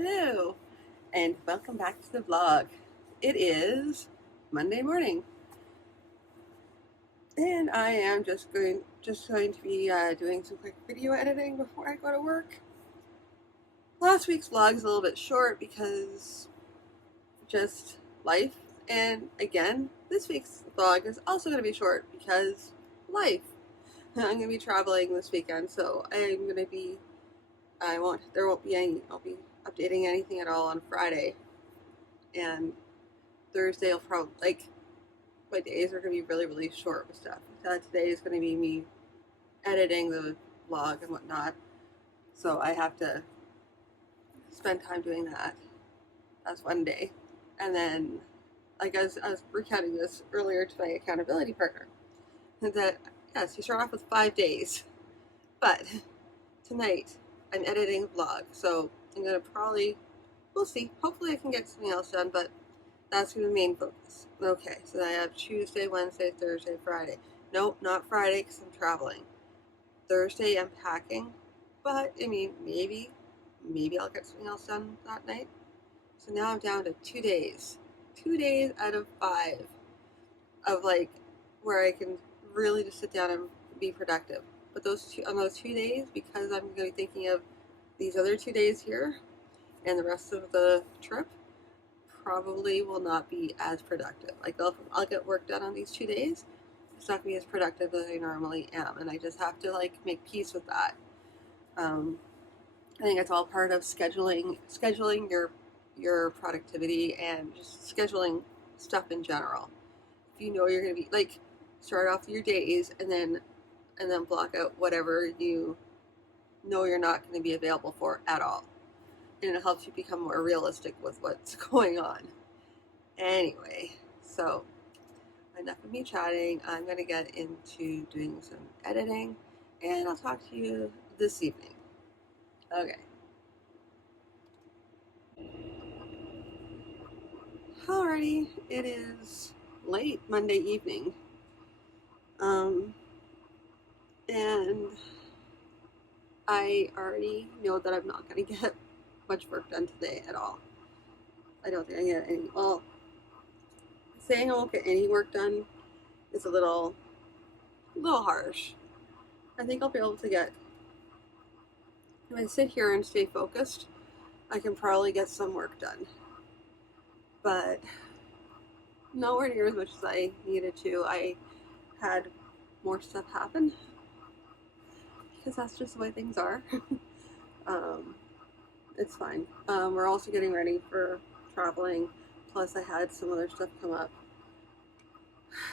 Hello, and welcome back to the vlog. It is Monday morning, and I am just going to be doing some quick video editing before I go to work. Last week's vlog is a little bit short because just life, and again, this week's vlog is also going to be short because life. I'm going to be traveling this weekend, so I'm going to be. There won't be any. I'll be updating anything at all on Friday. And Thursday will probably, my days are going to be really, really short with stuff. Today is going to be me editing the vlog and whatnot. So I have to spend time doing that. That's one day. And then, I was recounting this earlier to my accountability partner, that, yes, you start off with 5 days. But tonight, I'm editing the vlog. So I'm going to we'll see. Hopefully I can get something else done, but that's going to be the main focus. Okay, so I have Tuesday, Wednesday, Thursday, Friday. Nope, not Friday because I'm traveling. Thursday I'm packing, but maybe I'll get something else done that night. So now I'm down to 2 days. 2 days out of 5 of where I can really just sit down and be productive. But on those 2 days, because I'm going to be thinking of these other 2 days here and the rest of the trip, probably will not be as productive. I'll get work done on these 2 days. It's not going to be as productive as I normally am, and I just have to make peace with that. I think it's all part of scheduling your productivity and just scheduling stuff in general. If you know you're going to be start off your days and then block out whatever you know you're not going to be available for at all. And it helps you become more realistic with what's going on. Anyway, so enough of me chatting. I'm going to get into doing some editing, and I'll talk to you this evening. Okay. Alrighty, it is late Monday evening. And I already know that I'm not going to get much work done today at all. I don't think I get any. Well, saying I won't get any work done is a little harsh. I think I'll be able to get, if I sit here and stay focused, I can probably get some work done. But nowhere near as much as I needed to. I had more stuff happen because that's just the way things are. It's fine. We're also getting ready for traveling. Plus I had some other stuff come up,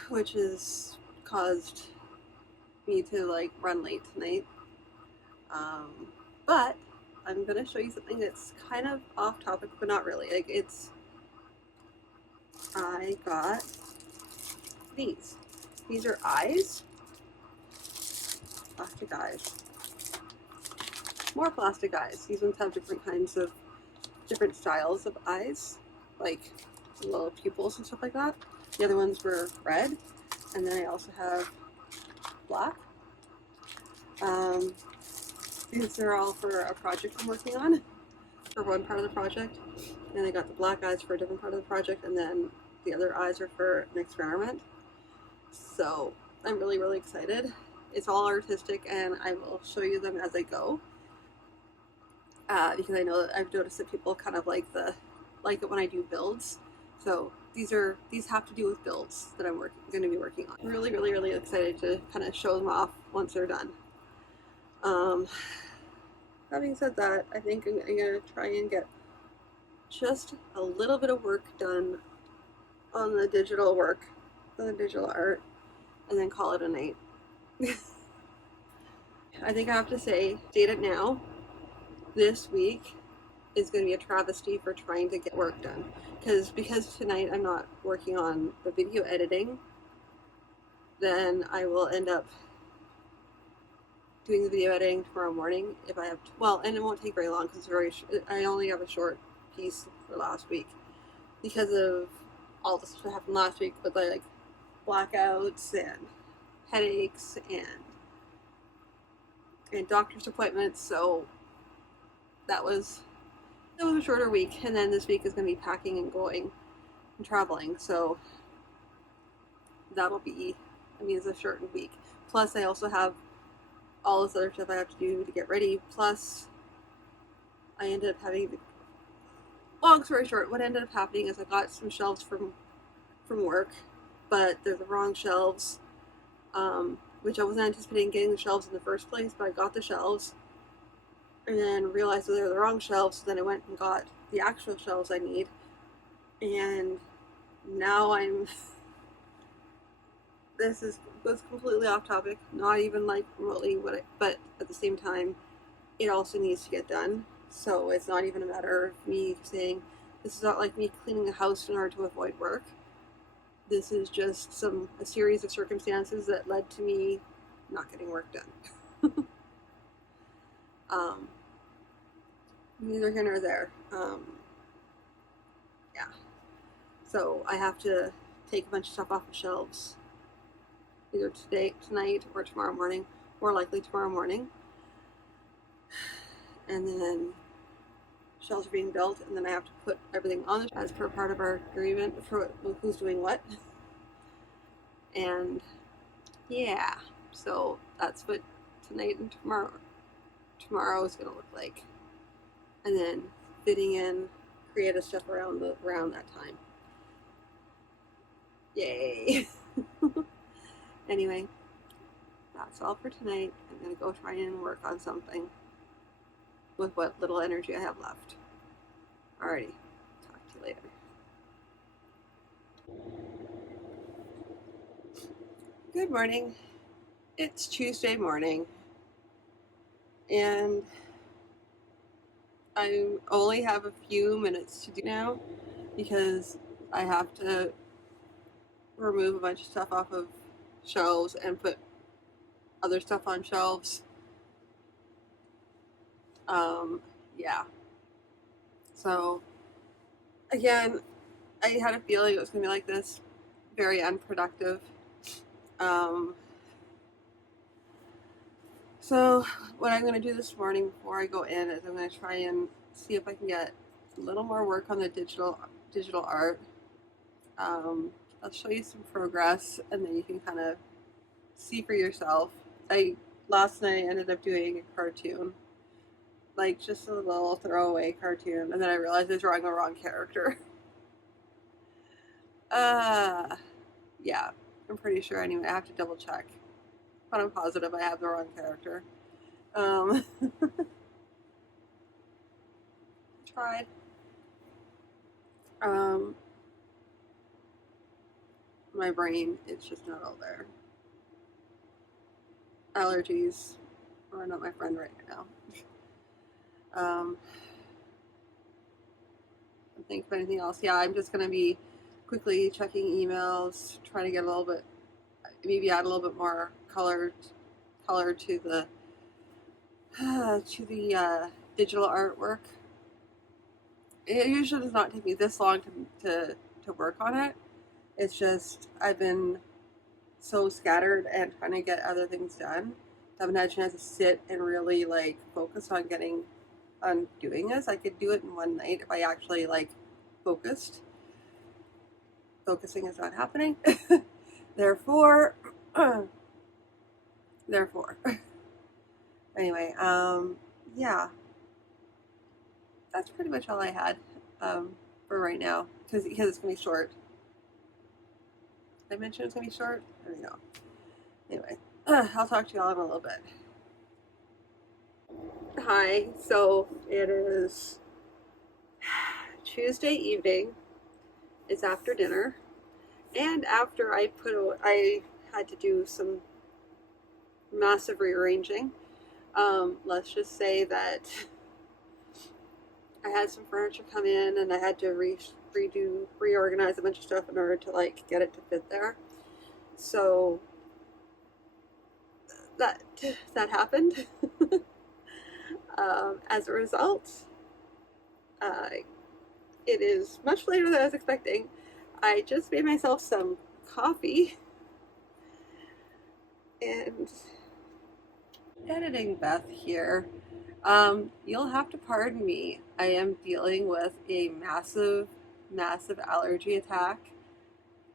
which has caused me to run late tonight. But I'm going to show you something that's kind of off topic, but not really. I got these. These are eyes. Plastic eyes. More plastic eyes. These ones have different styles of eyes, like little pupils and stuff like that. The other ones were red, and then I also have black. These are all for a project I'm working on, for one part of the project, and I got the black eyes for a different part of the project, and then the other eyes are for an experiment. So I'm really, really excited. It's all artistic, and I will show you them as I go. Because I know that I've noticed that people kind of like it when I do builds. So these have to do with builds that I'm going to be working on. I'm really, really, really excited to kind of show them off once they're done. Having said that, I think I'm going to try and get just a little bit of work done on the digital art, and then call it a night. I think I have to say, state it now, this week is going to be a travesty for trying to get work done. Because tonight I'm not working on the video editing, then I will end up doing the video editing tomorrow morning if I have to. Well, and it won't take very long because I only have a short piece for last week because of all the stuff that happened last week with blackouts and headaches and doctor's appointments. So that was it was a shorter week, and then this week is going to be packing and going and traveling. So that'll be, I mean, it's a shortened week. Plus, I also have all this other stuff I have to do to get ready. Plus, I ended up having, long story short, what ended up happening is I got some shelves from work, but they're the wrong shelves, which I wasn't anticipating getting the shelves in the first place, but I got the shelves and then realized that they were the wrong shelves. So then I went and got the actual shelves I need, and now this was completely off topic, not even like remotely but at the same time, it also needs to get done. So it's not even a matter of me saying, this is not like me cleaning the house in order to avoid work. This is just a series of circumstances that led to me not getting work done. Neither here nor there. Yeah. So I have to take a bunch of stuff off the shelves either tonight, or tomorrow morning, more likely tomorrow morning. And then shelves are being built, and then I have to put everything on the as per part of our agreement for who's doing what. And yeah, so that's what tonight and tomorrow is going to look like. And then fitting in creative stuff around that time. Yay. Anyway, that's all for tonight. I'm going to go try and work on something with what little energy I have left. Alrighty, talk to you later. Good morning. It's Tuesday morning, and I only have a few minutes to do now because I have to remove a bunch of stuff off of shelves and put other stuff on shelves. Yeah. So, again, I had a feeling it was going to be like this, very unproductive. So what I'm going to do this morning before I go in is I'm going to try and see if I can get a little more work on the digital art. I'll show you some progress, and then you can kind of see for yourself. Last night ended up doing a cartoon, like just a little throwaway cartoon, and then I realized I was drawing the wrong character. Yeah, I'm pretty sure anyway. I have to double check, but I'm positive I have the wrong character. Tried. My brain, it's just not all there. Allergies are not my friend right now. I think of anything else. Yeah, I'm just gonna be quickly checking emails, trying to get a little bit, maybe add a little bit more color to the digital artwork. It usually does not take me this long to work on it. It's just I've been so scattered and trying to get other things done. I haven't had a chance to sit and really like focus on doing this. I could do it in one night if I actually like focused. Focusing is not happening. Therefore, anyway, yeah, that's pretty much all I had for right now because it's gonna be short. Did I mention it's gonna be short? There we go. Anyway, I'll talk to you all in a little bit. Hi, so it is Tuesday evening. It's after dinner, and after I had to do some massive rearranging. Let's just say that I had some furniture come in, and I had to reorganize a bunch of stuff in order to like get it to fit there. So that happened. As a result, it is much later than I was expecting. I just made myself some coffee, and editing Beth here. You'll have to pardon me. I am dealing with a massive, massive allergy attack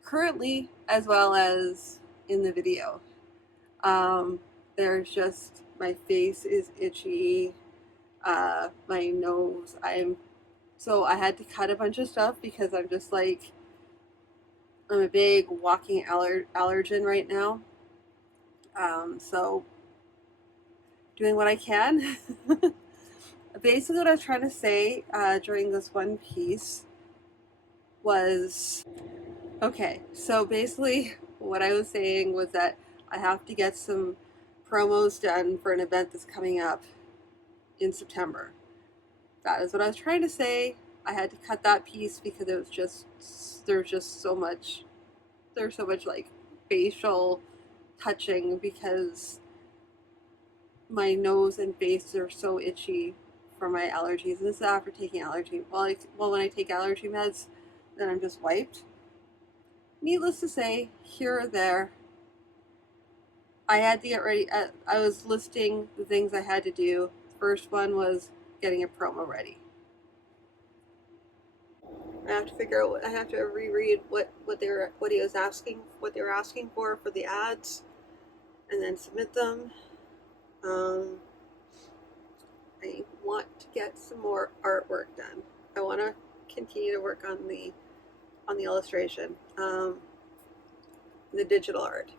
currently, as well as in the video. Um, there's just, my face is itchy, my nose, so I had to cut a bunch of stuff because I'm just like, I'm a big walking allergen right now. So doing what I can. Basically, what I was trying to say during this one piece was, okay, so basically what I was saying was that I have to get some promos done for an event that's coming up in September. That is what I was trying to say. I had to cut that piece because it was just, there's so much like facial touching because my nose and face are so itchy for my allergies. And this is after taking allergy. Well, when I take allergy meds, then I'm just wiped. Needless to say, here or there, I had to get ready. I was listing the things I had to do. First one was getting a promo ready. I have to figure out. I have to reread what they were asking for the ads, and then submit them. I want to get some more artwork done. I want to continue to work on the illustration, the digital art.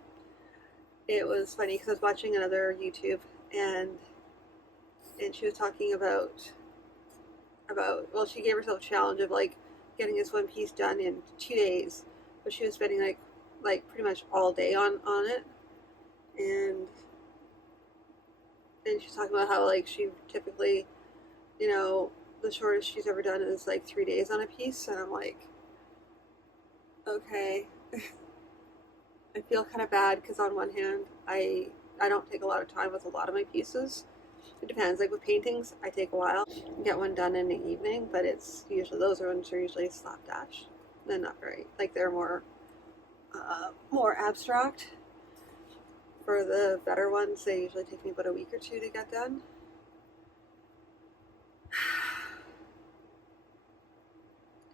It was funny because I was watching another YouTube, and she was talking about well, she gave herself a challenge of like getting this one piece done in 2 days, but she was spending like pretty much all day on it, and she's talking about how like she typically, the shortest she's ever done is like 3 days on a piece, and I'm like, okay. I feel kind of bad because on one hand, I don't take a lot of time with a lot of my pieces. It depends. Like with paintings, I take a while to get one done in the evening, but it's usually, those ones are usually slapdash. They're not very, like, they're more abstract. For the better ones, they usually take me about a week or two to get done.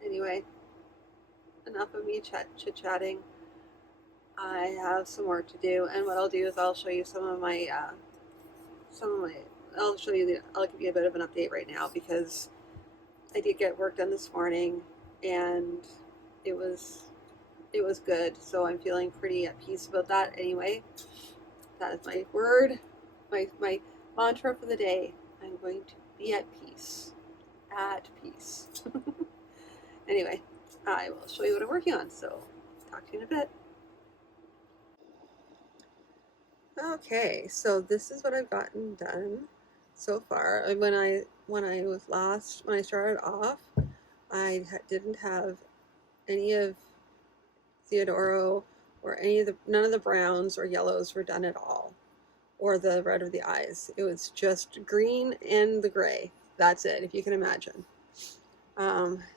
Anyway, enough of me chit-chatting. I have some work to do, and what I'll do is I'll show you I'll give you a bit of an update right now because I did get work done this morning, and it was good, so I'm feeling pretty at peace about that. Anyway, that is my word, my mantra for the day. I'm going to be at peace. Anyway, I will show you what I'm working on, so talk to you in a bit. Okay, so this is what I've gotten done so far. When I started off, I didn't have any of Theodoro or none of the browns or yellows were done at all, or the red of the eyes. It was just green and the gray. That's it, if you can imagine.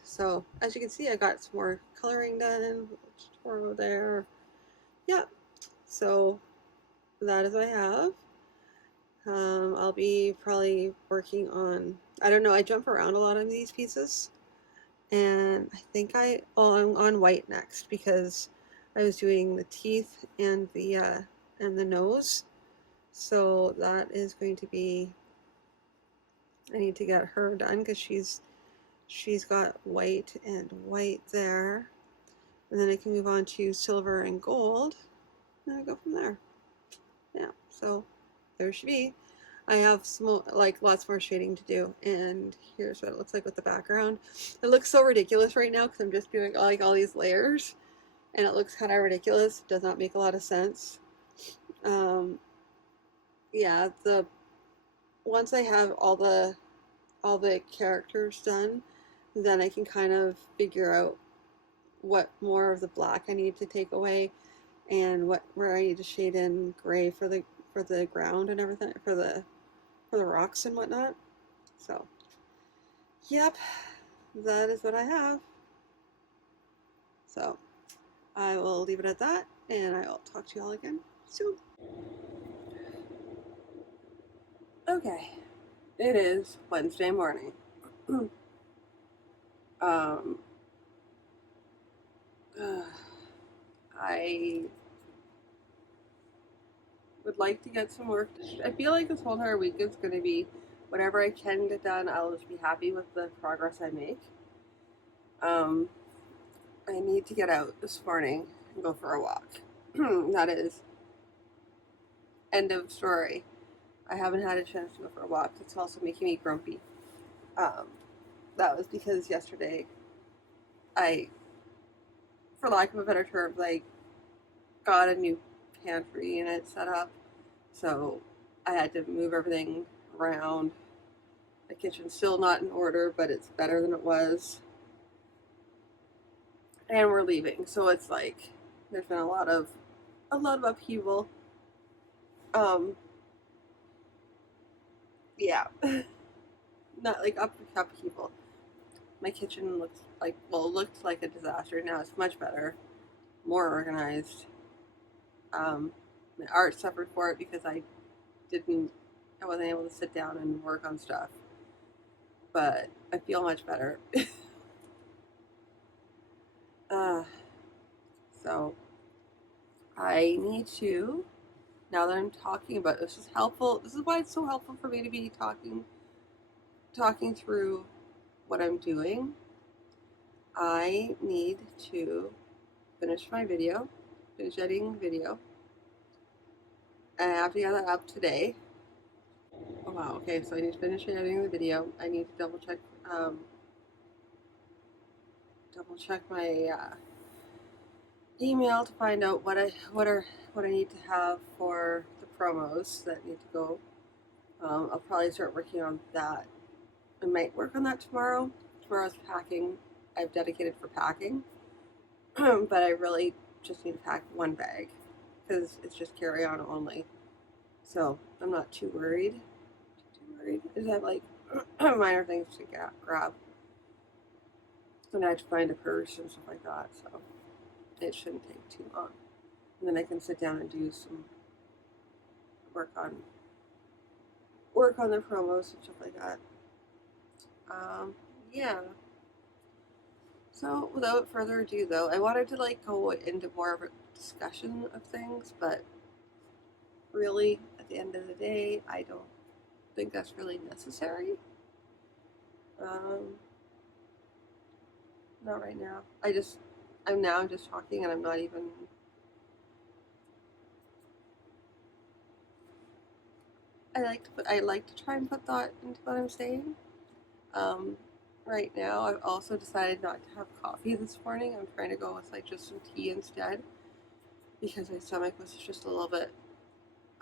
So as you can see, I got some more coloring done. Over there. Yeah. So that is what I have. I'll be probably working on, I don't know, I jump around a lot on these pieces, and I think I'm on white next because I was doing the teeth and the nose, so that is going to be, I need to get her done because she's got white and white there, and then I can move on to silver and gold, and I go from there. Yeah, so there should be. I have lots more shading to do, and here's what it looks like with the background. It looks so ridiculous right now because I'm just doing all these layers, and it looks kind of ridiculous. It does not make a lot of sense. Yeah, once I have all the characters done, then I can kind of figure out what more of the black I need to take away, and where I need to shade in gray for the ground and everything, for the rocks and whatnot. So, yep, that is what I have. So, I will leave it at that, and I will talk to you all again soon. Okay, It is Wednesday morning. um, I would like to get some work. I feel like this whole entire week is going to be whatever I can get done. I'll just be happy with the progress I make. Um, I need to get out this morning and go for a walk. That is end of story. I haven't had a chance to go for a walk. It's also making me grumpy. Um, that was because yesterday I, for lack of a better term, like got a new pantry unit set up. So I had to move everything around. The kitchen's still not in order, but it's better than it was. And we're leaving, so it's like there's been a lot of upheaval. Yeah, not like upheaval. My kitchen looked like a disaster. Now it's much better, more organized. My art suffered for it because I wasn't able to sit down and work on stuff. But I feel much better. So I need to, now that I'm talking about this is helpful. This is why it's so helpful for me to be talking through what I'm doing. I need to finish editing the video. And I have to get that up today. Oh wow, okay, so I need to finish editing the video. I need to double check my email to find out what I need to have for the promos that need to go. I'll probably start working on that. I might work on that tomorrow. Tomorrow's packing. I've dedicated for packing, but I really just need to pack one bag because it's just carry-on only. So I'm not too worried. I just have like minor things to grab. And I have to find a purse and stuff like that. So it shouldn't take too long. And then I can sit down and do some work on the promos and stuff like that. Yeah. So without further ado though, I wanted to like go into more of a discussion of things, but really at the end of the day, I don't think that's really necessary. Not right now. I'm now just talking and I'm not even. I like to try and put thought into what I'm saying. Right now, I've also decided not to have coffee this morning. I'm trying to go with like just some tea instead because my stomach was just a little bit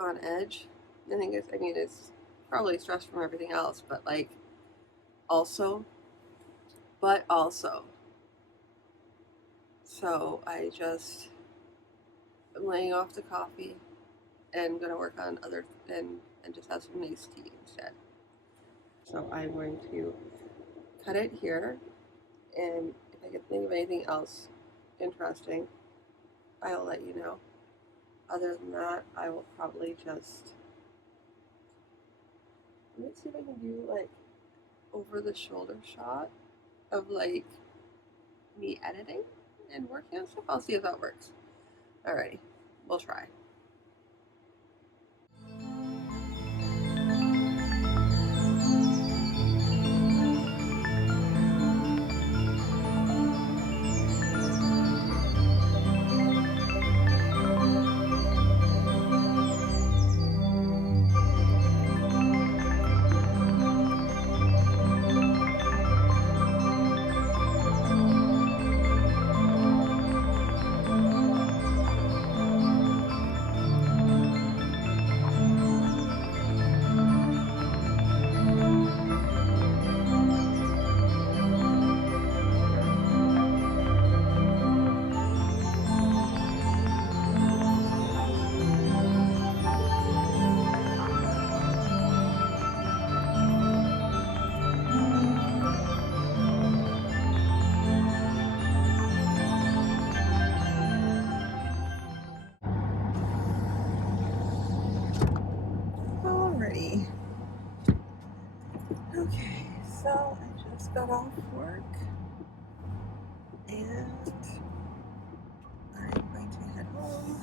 on edge. It's probably stress from everything else, but also. So I just am laying off the coffee and gonna work on and just have some nice tea instead. So I'm going to cut it here, and if I can think of anything else interesting, I will let you know. Other than that, I will probably just let me see if I can do like over the shoulder shot of like me editing and working on stuff. I'll see if that works. Alrighty, we'll try. So I just got off work and I'm going to head home.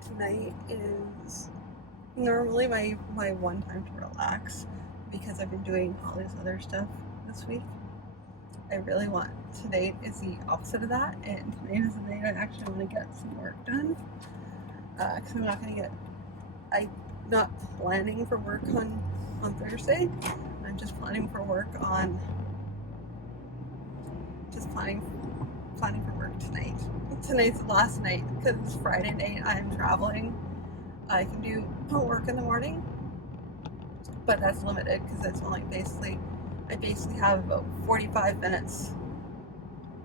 Tonight is normally my one time to relax because I've been doing all this other stuff this week. I really want, today is the opposite of that, and today is the day I actually want to get some work done, because I'm not planning for work on Thursday. I'm just planning for work planning for work tonight. Tonight's the last night because it's Friday night. I'm traveling. I can do work in the morning, but that's limited because it's only I basically have about 45 minutes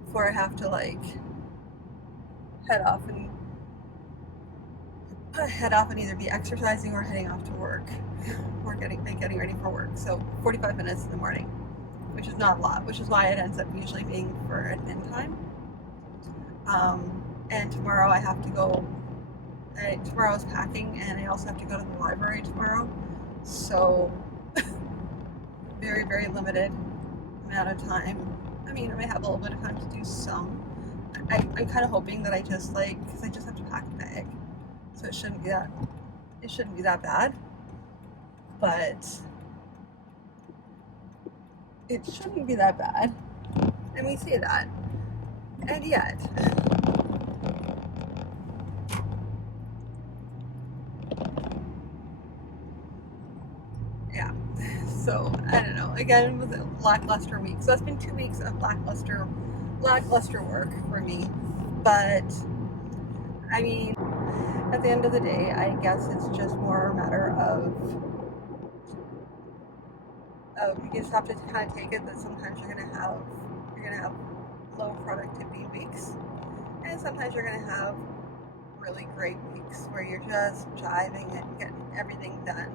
before I have to head off and either be exercising or heading off to work or getting ready for work. So 45 minutes in the morning, which is not a lot, which is why it ends up usually being for admin time. And tomorrow I have to go. Tomorrow's packing, and I also have to go to the library tomorrow. So very, very limited amount of time. I mean, I might have a little bit of time to do some. I'm kind of hoping that I just because I just have to pack a bag, so it shouldn't be that bad. But it shouldn't be that bad, and we say that, and yet. Yeah, so I don't know. Again, it was a lackluster week. So that's been 2 weeks of lackluster work for me. But I mean, at the end of the day, I guess it's just more a matter of you just have to kind of take it that sometimes you're gonna have low productivity weeks, and sometimes you're gonna have really great weeks where you're just jiving and getting everything done.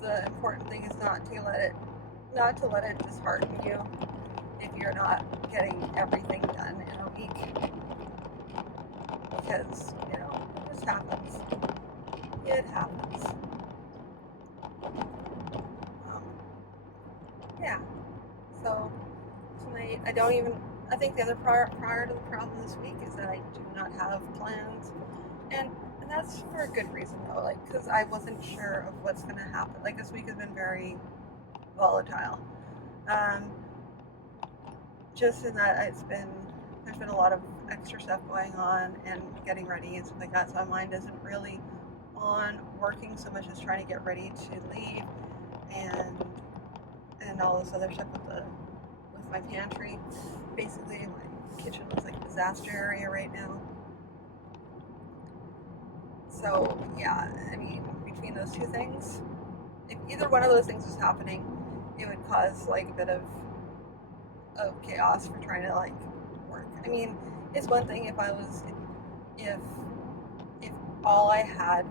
The important thing is not to let it dishearten you if you're not getting everything done in a week, because it just happens. It happens. Yeah. So tonight I think the other prior to the problem this week is that I do not have plans, and that's for a good reason though, because I wasn't sure of what's going to happen. This week has been very volatile. Just in that there's been a lot of extra stuff going on and getting ready and stuff like that, so my mind isn't really on working so much as trying to get ready to leave and all this other stuff with my pantry. Basically, my kitchen looks like a disaster area right now. So yeah, I mean, between those two things, if either one of those things was happening, it would cause a bit of chaos for trying to work. I mean, it's one thing if all I had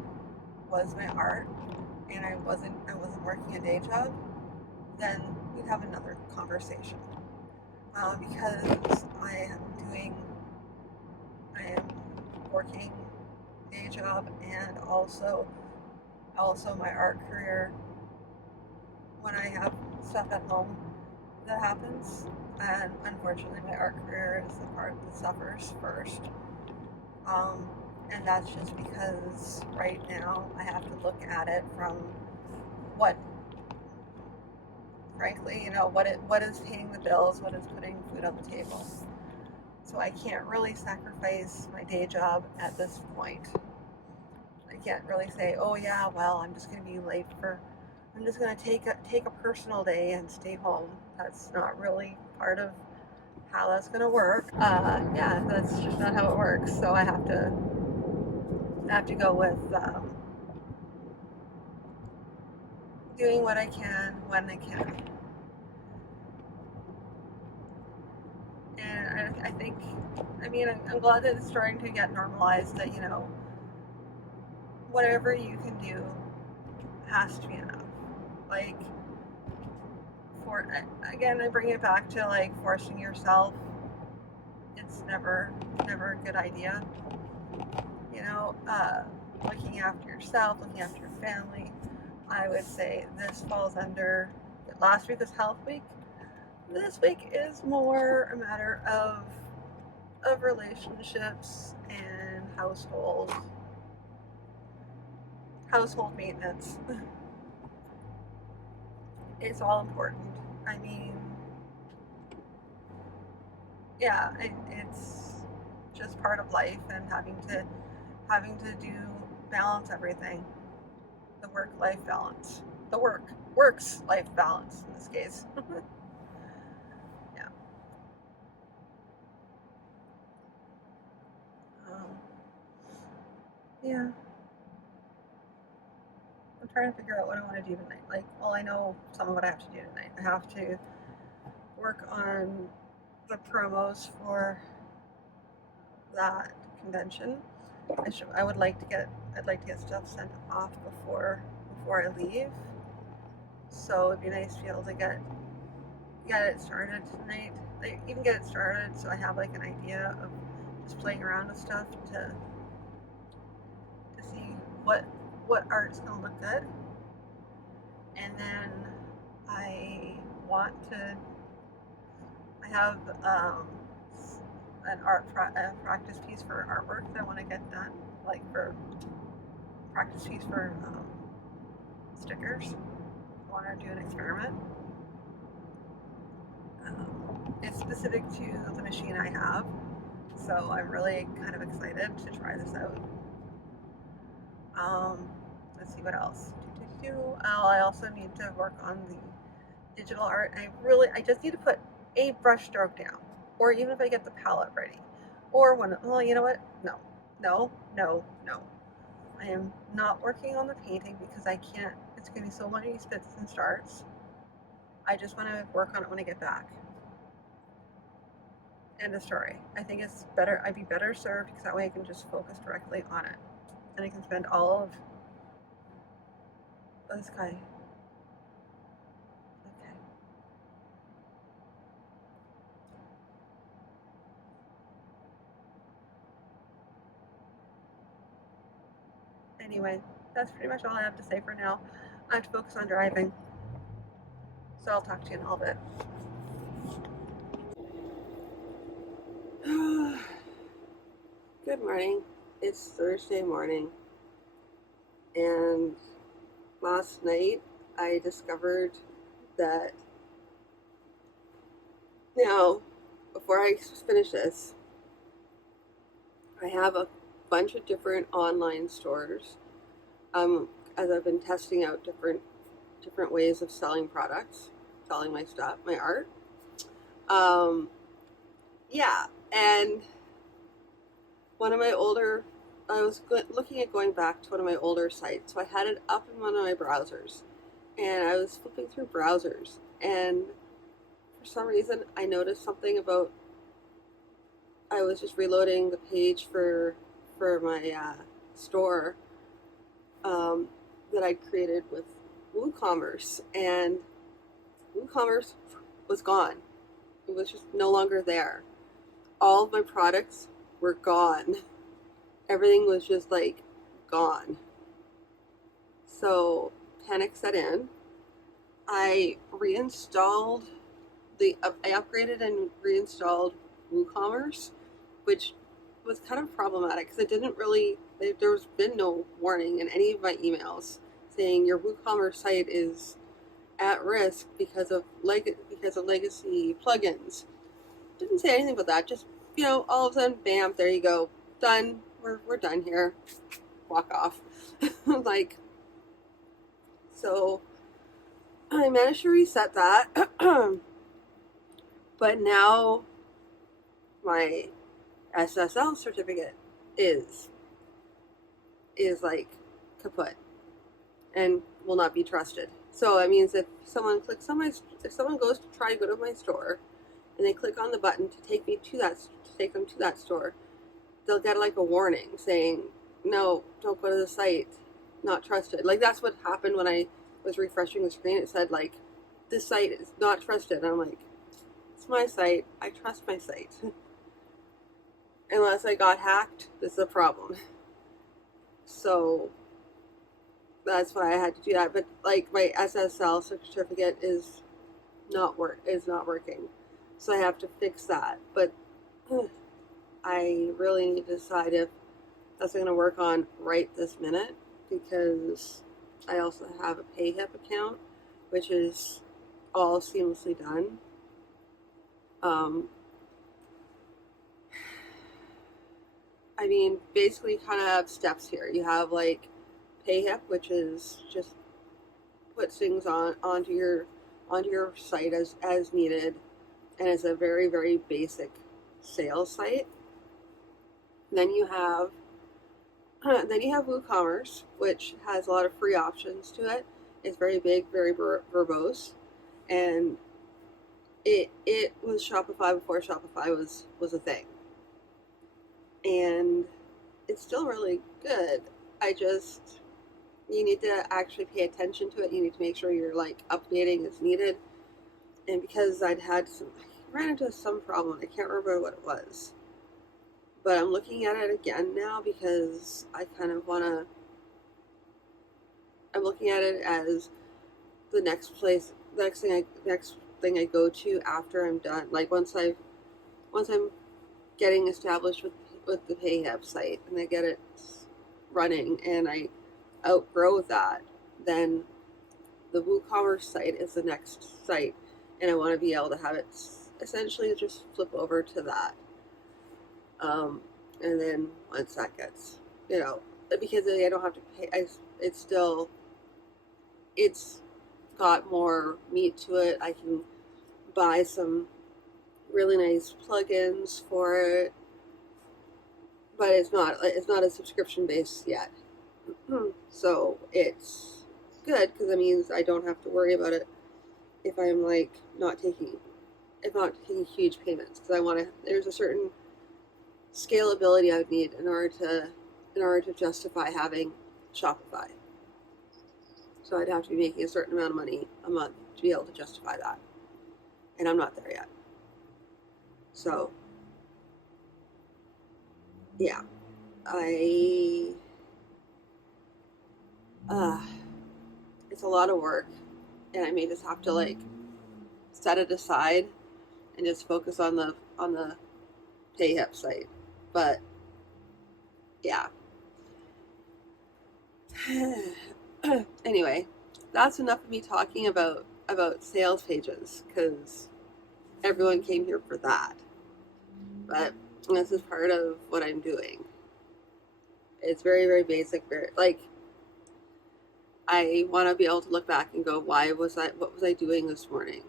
was my art and I wasn't working a day job, then we'd have another conversation. Because I am working day job and also my art career. When I have stuff at home that happens, and unfortunately my art career is the part that suffers first, and that's just because right now I have to look at it from what is paying the bills, what is putting food on the table. So I can't really sacrifice my day job at this point. I can't really say, oh yeah, well, I'm just going to take a personal day and stay home. That's not really part of how that's going to work. Yeah, that's just not how it works. So I have to go with doing what I can when I can. And I'm glad that it's starting to get normalized that, whatever you can do has to be enough. I bring it back to forcing yourself. It's never a good idea. Looking after yourself, looking after your family, I would say this falls under, last week was health week. This week is more a matter of relationships and household maintenance. It's all important. I mean, yeah, it's just part of life, and having to do balance everything. The work-life balance. The works life balance in this case. Yeah. Um, yeah. I'm trying to figure out what I want to do tonight. Like, well, I know some of what I have to do tonight. I have to work on the promos for that convention. I'd like to get stuff sent off before I leave. So it'd be nice to be able to get it started tonight. Like, even get it started so I have like an idea of just playing around with stuff to see what art's gonna look good. And then I want to I have a practice piece for artwork that I want to get done, like for practice piece for stickers. I want to do an experiment. It's specific to the machine I have, so I'm really kind of excited to try this out. Let's see what else. I also need to work on the digital art. I just need to put a brush stroke down, or even if I get the palette ready, or well, you know what? No, no, no, no. I am not working on the painting because I can't. It's going to be so many spits and starts. I just want to work on it when I get back. End of story. I think it's better. I'd be better served because that way I can just focus directly on it, and I can spend all of this guy. Okay. Anyway, that's pretty much all I have to say for now. I have to focus on driving, so I'll talk to you in a little bit. Good morning. It's Thursday morning, and last night I discovered that now, before I finish this, I have a bunch of different online stores. As I've been testing out different ways of selling products, selling my stuff, my art. Yeah, and one of my older, I was looking at going back to one of my older sites, so I had it up in one of my browsers, and I was flipping through browsers, and for some reason I noticed something about, I was just reloading the page for my store that I created with WooCommerce, and WooCommerce was gone. It was just no longer there. All of my products were gone. Everything was just like gone. So panic set in. I upgraded and reinstalled WooCommerce, which was kind of problematic because it didn't really, there's been no warning in any of my emails saying your WooCommerce site is at risk because of legacy plugins. Didn't say anything about that. Just, all of a sudden, bam, there you go, done. We're done here. Walk off. Like, so I managed to reset that, but now my SSL certificate is like kaput and will not be trusted. So that means if someone goes to try to go to my store and they click on the button to take them to that store, they'll get like a warning saying, no, don't go to the site, not trusted. Like, that's what happened when I was refreshing the screen. It said like, this site is not trusted. And I'm like, it's my site. I trust my site. Unless I got hacked, this is a problem. So that's why I had to do that. But like my SSL certificate is not working, so I have to fix that. But I really need to decide if that's what I'm going to work on right this minute, because I also have a PayHip account, which is all seamlessly done. I mean, basically, kind of have steps here. You have like PayHip, which is just puts things onto your site as needed, and it's a very very basic sales site. Then you have WooCommerce, which has a lot of free options to it. It's very big, very verbose, and it was Shopify before Shopify was a thing, and it's still really good. You need to actually pay attention to it. You need to make sure you're like updating as needed. And because I ran into some problem, I can't remember what it was, but I'm looking at it again now because I kind of want to. I'm looking at it as the next thing I go to after I'm done. Like once I'm getting established with the PayHip site and I get it running and I outgrow that, then the WooCommerce site is the next site, and I want to be able to have it essentially just flip over to that. And then once that gets, because I don't have to pay, it's got more meat to it. I can buy some really nice plugins for it, but it's not a subscription based yet. So it's good because it means I don't have to worry about it if I'm like not taking huge payments, because there's a certain scalability I would need in order to justify having Shopify. So I'd have to be making a certain amount of money a month to be able to justify that, and I'm not there yet. So yeah, it's a lot of work, and I may just have to like set it aside and just focus on the PayHip site. But yeah. Anyway, that's enough of me talking about sales pages, because everyone came here for that. But this is part of what I'm doing. It's very very basic. Very like I want to be able to look back and go, what was I doing this morning?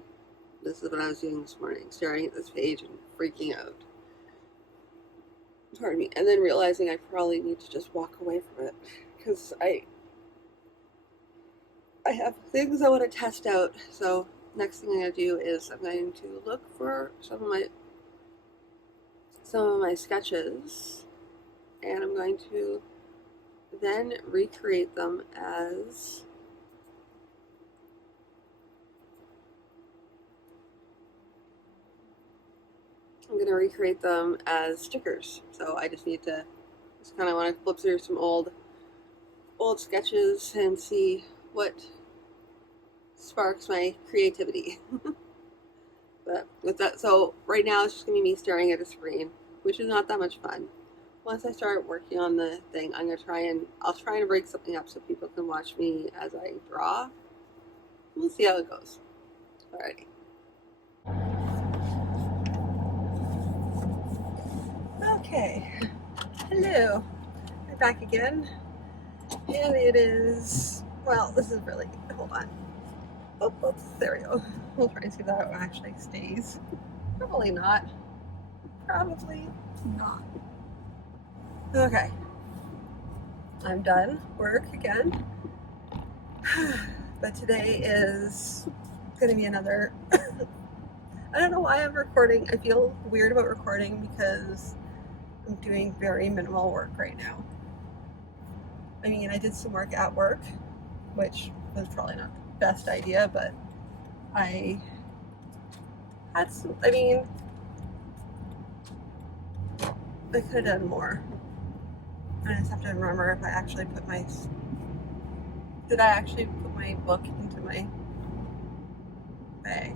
This is what I was doing this morning, staring at this page and freaking out. Pardon me. And then realizing I probably need to just walk away from it, because I have things I want to test out. So next thing I'm going to do is I'm going to look for some of my sketches, and I'm going to then recreate them as stickers. So I just kind of want to flip through some old sketches and see what sparks my creativity. But with that, so right now it's just going to be me staring at a screen, which is not that much fun. Once I start working on the thing, I'll try and break something up so people can watch me as I draw. We'll see how it goes. Alrighty. Okay. Hello. I'm back again. And it is, well, this is really, hold on. Oh, there we go. We'll try and see if that actually stays. Probably not. Okay. I'm done work again. But today is going to be another... I don't know why I'm recording. I feel weird about recording because I'm doing very minimal work right now. I mean, I did some work at work, which was probably not the best idea, but I could have done more. I just have to remember if I actually put my Did I actually put my book into my bag?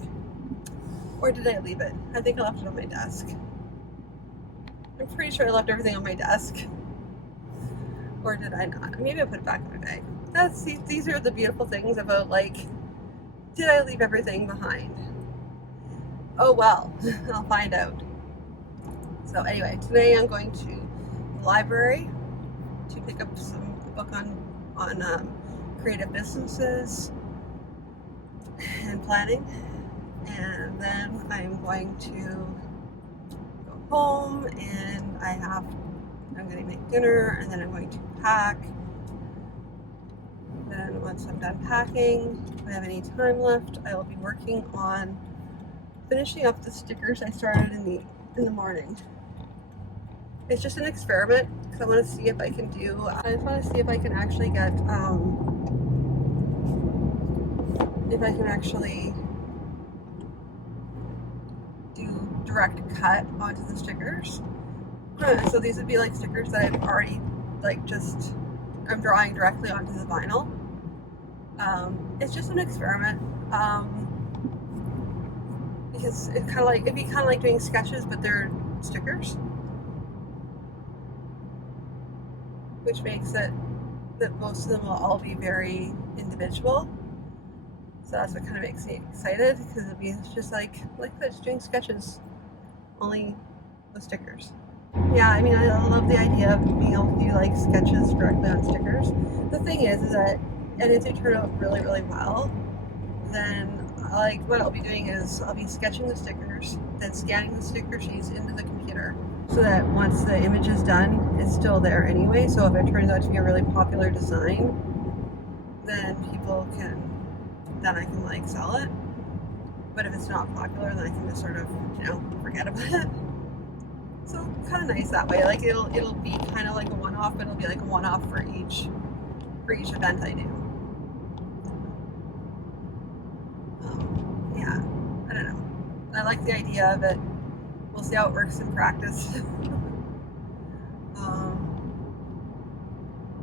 Or did I leave it? I think I left it on my desk. I'm pretty sure I left everything on my desk. Or did I not? Maybe I put it back in my bag. These are the beautiful things about, like, did I leave everything behind? Oh well, I'll find out. So anyway, today I'm going to the library to pick up a book on creative businesses and planning, and then I'm going to go home and I'm going to make dinner, and then I'm going to pack. Then once I'm done packing, if I have any time left, I will be working on finishing up the stickers I started in the morning. It's just an experiment because I want to see if I can actually get if I can actually do direct cut onto the stickers. So these would be like stickers that I've already I'm drawing directly onto the vinyl. It's just an experiment. Because it'd be kind of like doing sketches, but they're stickers, which makes it that most of them will all be very individual. So that's what kind of makes me excited, because it'll be just like just doing sketches, only with stickers. Yeah, I mean, I love the idea of being able to do like sketches directly on stickers. The thing is that, and if they turn out really, really well, then like what I'll be doing is I'll be sketching the stickers, then scanning the sticker sheets into the computer, so that once the image is done, it's still there anyway. So if it turns out to be a really popular design, then I can like sell it. But if it's not popular, then I can just sort of, forget about it. So kind of nice that way. Like it'll be kind of like a one-off, but it'll be like a one-off for each event I do. Yeah, I don't know. I like the idea of it. We'll see how it works in practice. I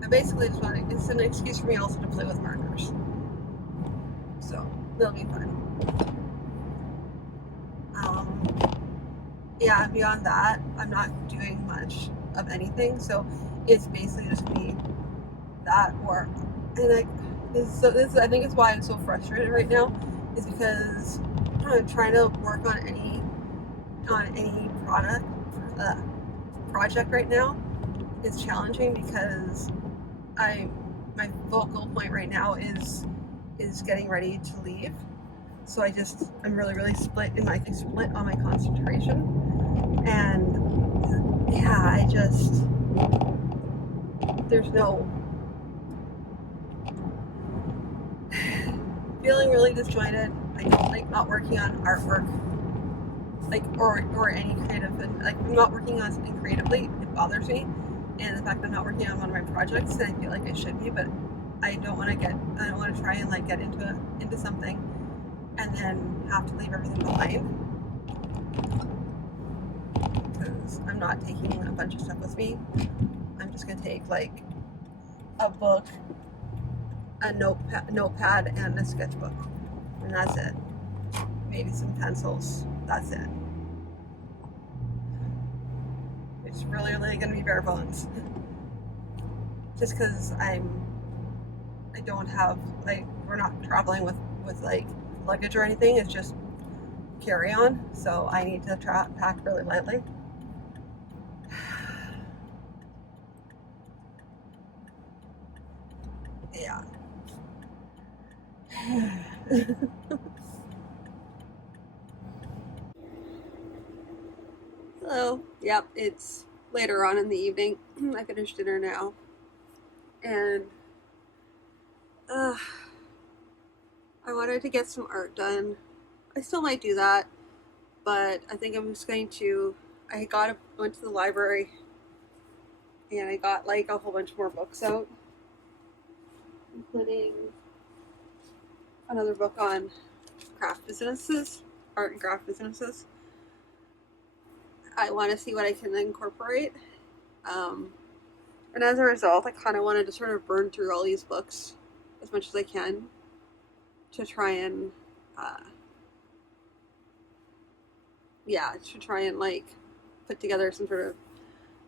basically just it's an excuse for me also to play with markers. So it'll be fun. Yeah, beyond that, I'm not doing much of anything. So it's basically just me that or, and I think it's why I'm so frustrated right now, is because I'm trying to work on any project right now is challenging, because my focal point right now is getting ready to leave. So I'm really split on my concentration, and yeah, there's no feeling really disjointed. I don't like not working on artwork, or any creative, I'm not working on something creatively. It bothers me, and the fact that I'm not working on one of my projects that I feel like I should be, but I don't want to try and get into something and then have to leave everything behind, because I'm not taking a bunch of stuff with me. I'm just gonna take like a book, a notepad, and a sketchbook, and that's it. Maybe some pencils. That's it. It's really gonna be bare bones. Just because I don't have, we're not traveling with luggage or anything. It's just carry on. So I need to pack really lightly. Yeah. Hello. Yep, it's later on in the evening. I finished dinner now, and I wanted to get some art done. I still might do that, but I think I'm just going to. Went to the library, and I got like a whole bunch more books out, including another book on art and craft businesses. I want to see what I can incorporate. And as a result, I kind of wanted to sort of burn through all these books as much as I can to try and to try and like put together some sort of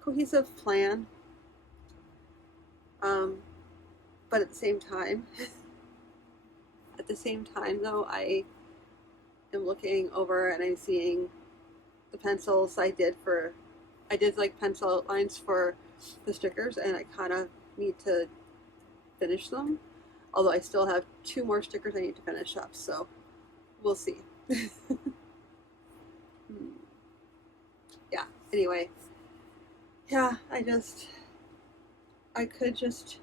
cohesive plan. But at the same time, though, I am looking over and I'm seeing the pencils I did like pencil outlines for the stickers, and I kind of need to finish them. Although I still have 2 more stickers I need to finish up, so we'll see. Yeah, anyway. Yeah, I could just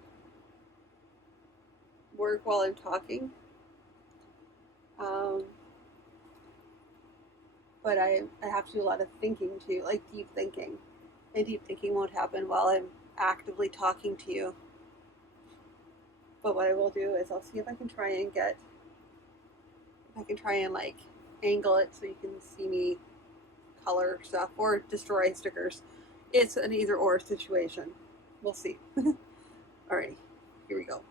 work while I'm talking. Um, but I have to do a lot of thinking too, like deep thinking. And deep thinking won't happen while I'm actively talking to you. But what I will do is I'll see if I can try and like angle it so you can see me color stuff or destroy stickers. It's an either or situation. We'll see. Alrighty, here we go.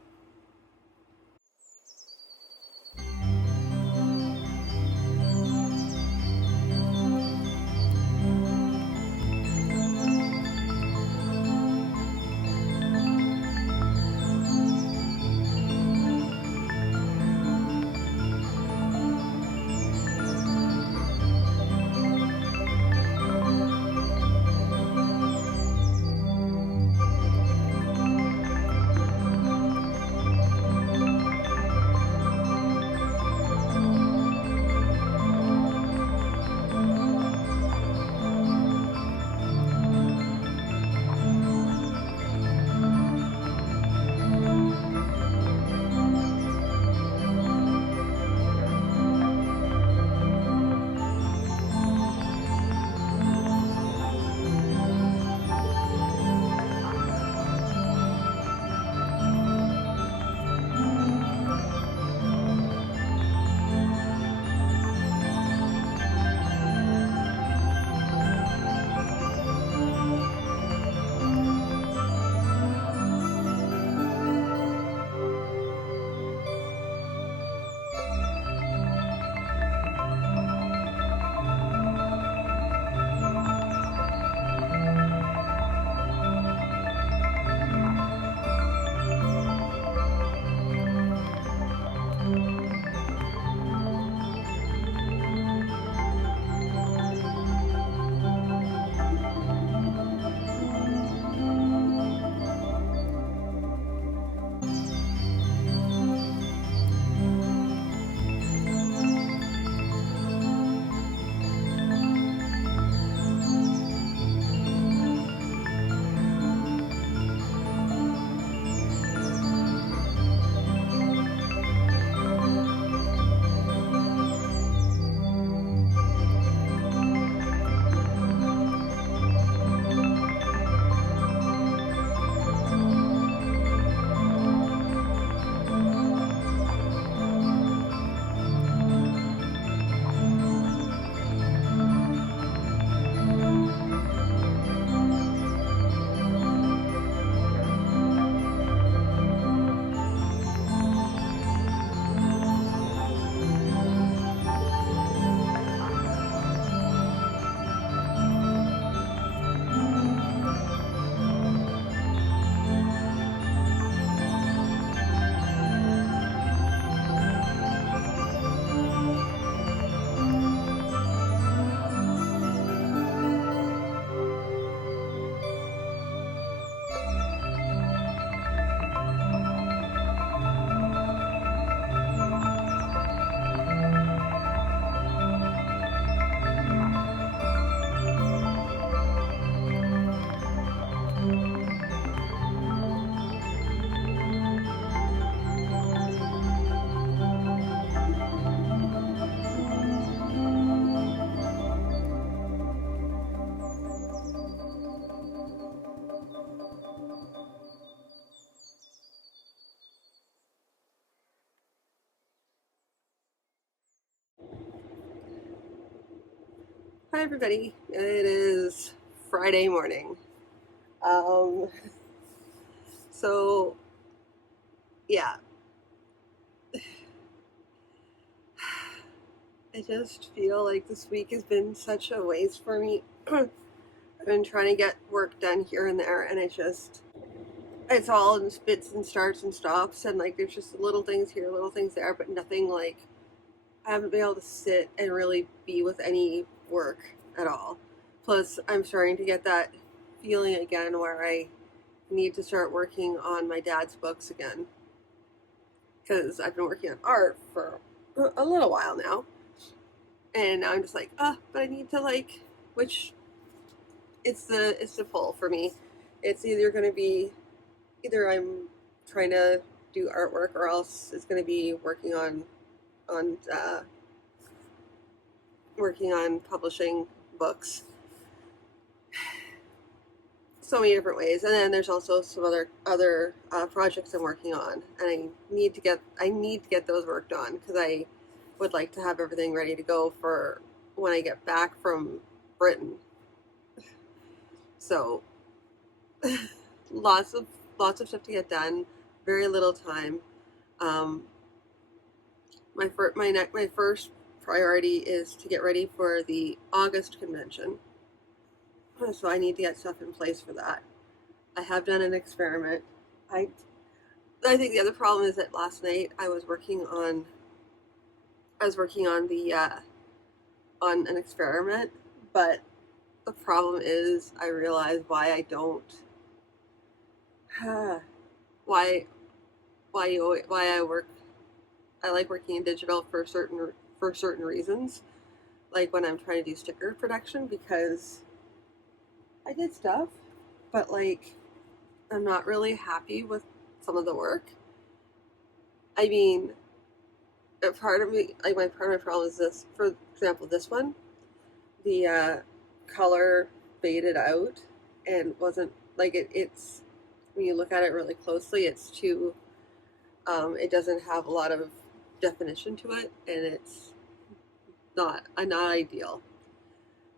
Hi everybody. It is Friday morning. Um, so yeah, I just feel like this week has been such a waste for me. I've been trying to get work done here and there, and it's all in spits and starts and stops, and like there's just little things here, little things there, but nothing like I haven't been able to sit and really be with any work at all. Plus, I'm starting to get that feeling again where I need to start working on my dad's books again because I've been working on art for a little while now, and now I'm just like, but I need to like, which it's the pull for me. It's either going to be either I'm trying to do artwork or else it's going to be on working on publishing books. So many different ways, and then there's also some other projects I'm working on, and I need to get those worked on because I would like to have everything ready to go for when I get back from Britain. So lots of stuff to get done, very little time. Um, my first priority is to get ready for the August convention. So I need to get stuff in place for that. I have done an experiment. I I think the other problem is that last night I was working on the on an experiment, but the problem is I realize why I don't why why I like working in digital for certain reasons, like when I'm trying to do sticker production, because I did stuff, but like I'm not really happy with some of the work. I mean, a part of me, like part of my problem is this. For example, this one, the color faded out and wasn't like it's when you look at it really closely, it's too. It doesn't have a lot of definition to it, and it's not ideal.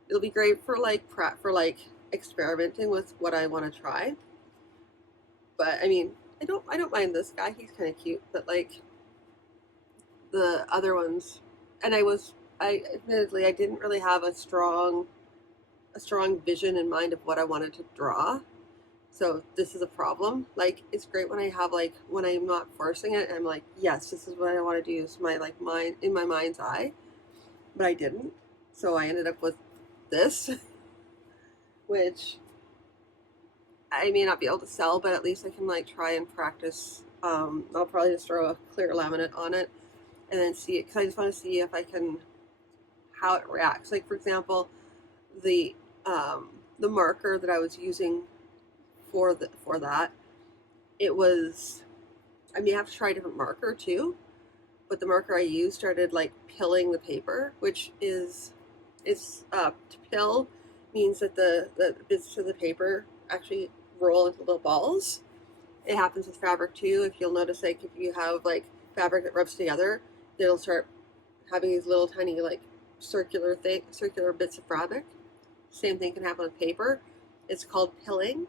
It'll be great for like prep for like experimenting with what I want to try. But I mean, I don't mind this guy. He's kind of cute, but like the other ones, and I admittedly I didn't really have a strong vision in mind of what I wanted to draw. So this is a problem. Like it's great when I have like when I'm not forcing it and I'm like, yes, this is what I want to do. It's my like mind in my mind's eye. But I didn't. So I ended up with this, which I may not be able to sell, but at least I can like try and practice. I'll probably just throw a clear laminate on it and then see it because I just want to see if I can how it reacts. Like for example, the marker that I was using for that, it was I may have to try a different marker too, but the marker I used started like pilling the paper, which is to pill means that the bits of the paper actually roll into little balls. It happens with fabric too. If you'll notice, like if you have like fabric that rubs together, it'll start having these little tiny like circular bits of fabric. Same thing can happen with paper. It's called pilling,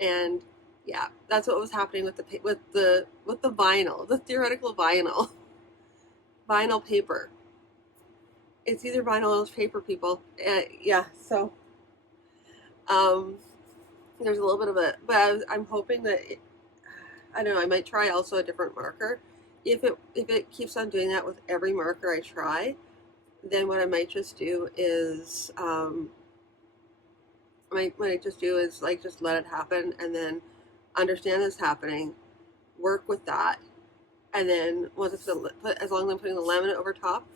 and yeah, that's what was happening with the vinyl, the theoretical vinyl paper. It's either vinyl or paper, people. Yeah, so um, there's a little bit of it, but I'm hoping that I don't know. I might try also a different marker. If it keeps on doing that with every marker I try, then what I might just do is what I just do is like just let it happen and then understand it's happening, work with that, and then once it's as long as I'm putting the laminate over top,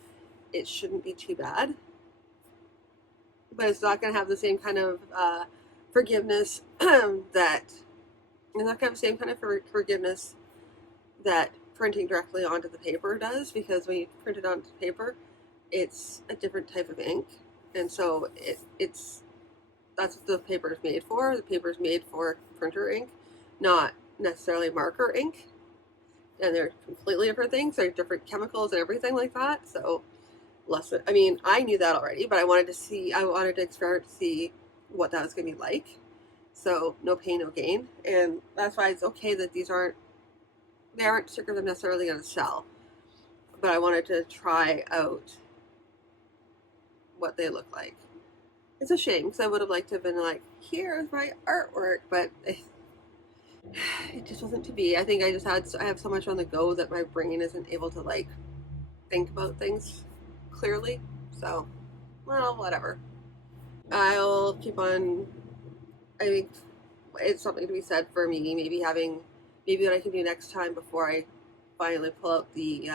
it shouldn't be too bad. But it's not going to have the same kind of forgiveness that it's not going to have the same kind of forgiveness that printing directly onto the paper does, because when you print it onto paper, it's a different type of ink, and so it's that's what the paper is made for. The paper is made for printer ink, not necessarily marker ink, and they're completely different things. They're different chemicals and everything like that. So I mean, I knew that already, but I wanted to experiment to see what that was going to be like. So no pain, no gain, and that's why it's okay that they aren't stickers I'm necessarily going to sell, but I wanted to try out what they look like. It's a shame because I would have liked to have been like, here's my artwork, but it just wasn't to be. I think I have so much on the go that my brain isn't able to like think about things clearly. So, well, whatever. I'll keep on. I think it's something to be said for me. Maybe what I can do next time before I finally pull out the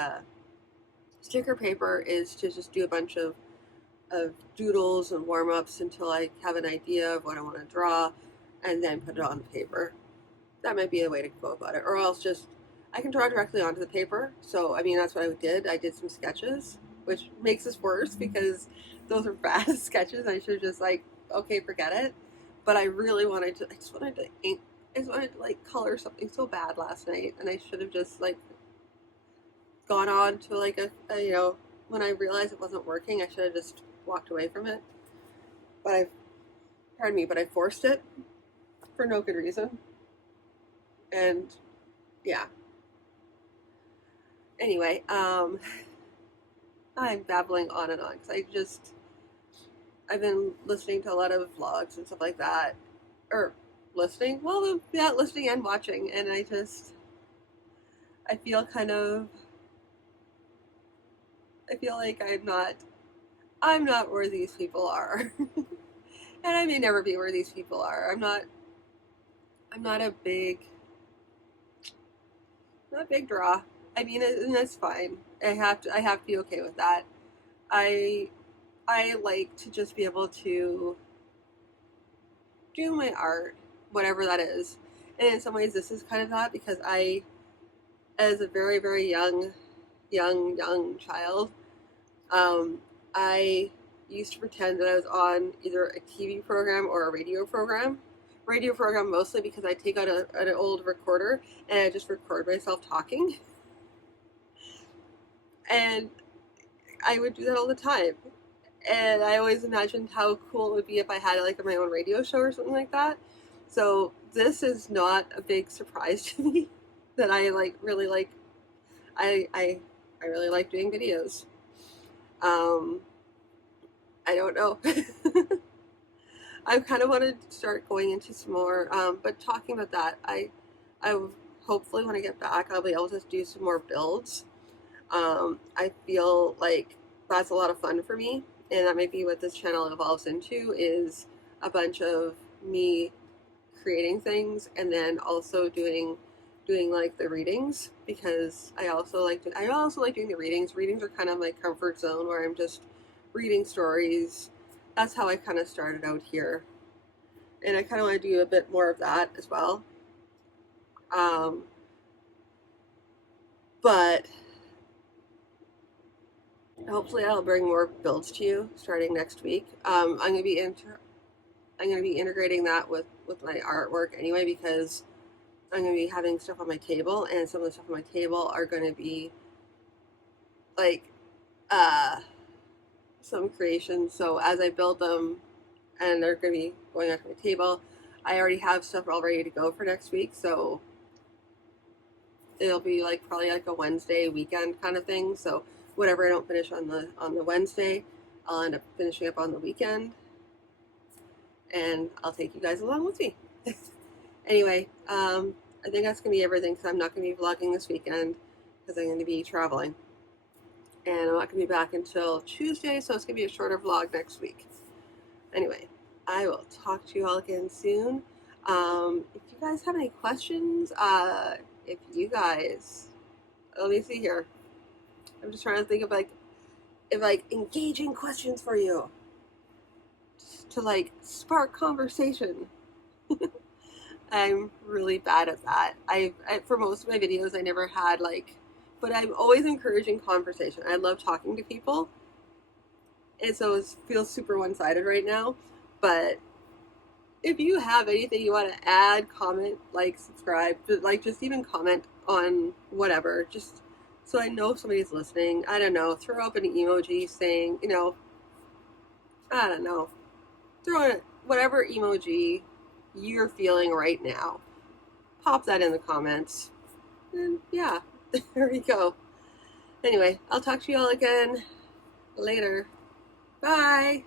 sticker paper is to just do a bunch of doodles and warm ups until I have an idea of what I want to draw, and then put it on paper. That might be a way to go about it, or else just I can draw directly onto the paper. So I mean that's what I did. I did some sketches, which makes this worse because those are bad sketches. I should have just like, okay, forget it. But I just wanted to ink. I just wanted to like color something so bad last night, and I should have just like gone on to like a when I realized it wasn't working, I should have just walked away from it. But I forced it for no good reason. And yeah. Anyway, I'm babbling on and on because I've been listening to a lot of vlogs and stuff like that, or listening. Well, yeah, listening and watching, and I feel like I'm not where these people are, and I may never be where these people are. I'm not a big draw. I mean, and that's fine. I have to be okay with that. I like to just be able to do my art, whatever that is. And in some ways, this is kind of that because as a very, very young child, I used to pretend that I was on either a TV program or a radio program. Radio program mostly because I take out an old recorder and I just record myself talking. And I would do that all the time. And I always imagined how cool it would be if I had like my own radio show or something like that. So this is not a big surprise to me that I really like. I really like doing videos. I don't know. I kind of wanted to start going into some more, but talking about that, I hopefully when I get back, I'll be able to do some more builds. I feel like that's a lot of fun for me, and that might be what this channel evolves into, is a bunch of me creating things and then also doing like the readings, because I also like doing the readings. Readings are kind of my comfort zone where I'm just reading stories. That's how I kind of started out here, and I kind of want to do a bit more of that as well. But hopefully I'll bring more builds to you starting next week. I'm going to be integrating that with my artwork anyway, because I'm going to be having stuff on my table, and some of the stuff on my table are going to be like some creations. So as I build them and they're going to be going onto my table, I already have stuff all ready to go for next week. So it'll be like probably like a Wednesday weekend kind of thing. So whatever I don't finish on the Wednesday, I'll end up finishing up on the weekend, and I'll take you guys along with me. Anyway, I think that's going to be everything, because I'm not going to be vlogging this weekend because I'm going to be traveling. And I'm not going to be back until Tuesday, so it's going to be a shorter vlog next week. Anyway, I will talk to you all again soon. If you guys have any questions, let me see here. I'm just trying to think of engaging questions for you to spark conversation. I'm really bad at that. I for most of my videos I never had but I'm always encouraging conversation. I love talking to people, and so it feels super one-sided right now. But if you have anything you want to add, comment, subscribe, just even comment on whatever, just so I know somebody's listening. I don't know, throw up an emoji saying, I don't know, throw in whatever emoji you're feeling right now. Pop that in the comments. And yeah, there we go. Anyway, I'll talk to you all again later. Bye!